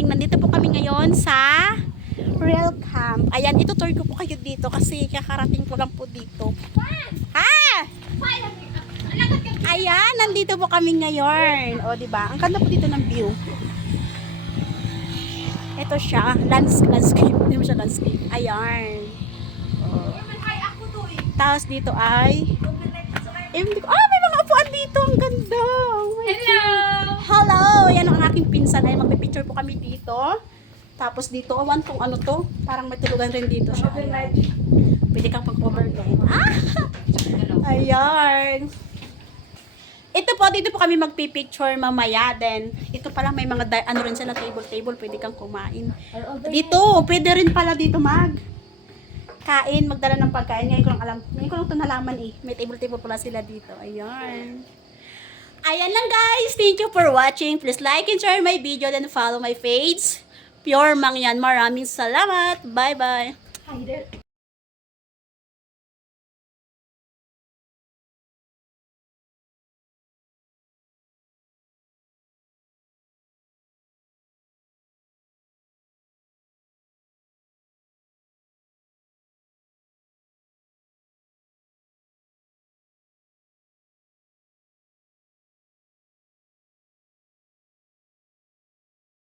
morning. Nandito po kami ngayon sa Real Camp. Ayan, itutour ko po kayo dito kasi kakarating ko lang po dito. Ha? Ayan, nandito po kami ngayon. O, diba? Ang ganda po dito ng view. Ito siya, landscape. Hindi mo siya landscape. Ayan. O. Tapos dito ay may mga upuan dito. Ang ganda. Oh, Hello! hello! Yan ang aking pinsan. Ay, magpipicture po kami dito. Tapos dito, awan kung ano to. Parang may tulugan rin dito siya. Ayan. Pwede kang pag-overnight. Ayan. Ito po, dito po kami magpipicture mamaya. Then, ito pala may mga, ano rin sila, table. Pwede kang kumain. Dito, pwede rin pala dito kain, magdala ng pagkain. Ngayon ko lang alam. Ngayon ko lang ito nalaman eh. May table pala sila dito. Ayan. Ayan lang guys. Thank you for watching. Please like and share my video. Then follow my page. Pure Mangyan. Maraming salamat. Bye-bye.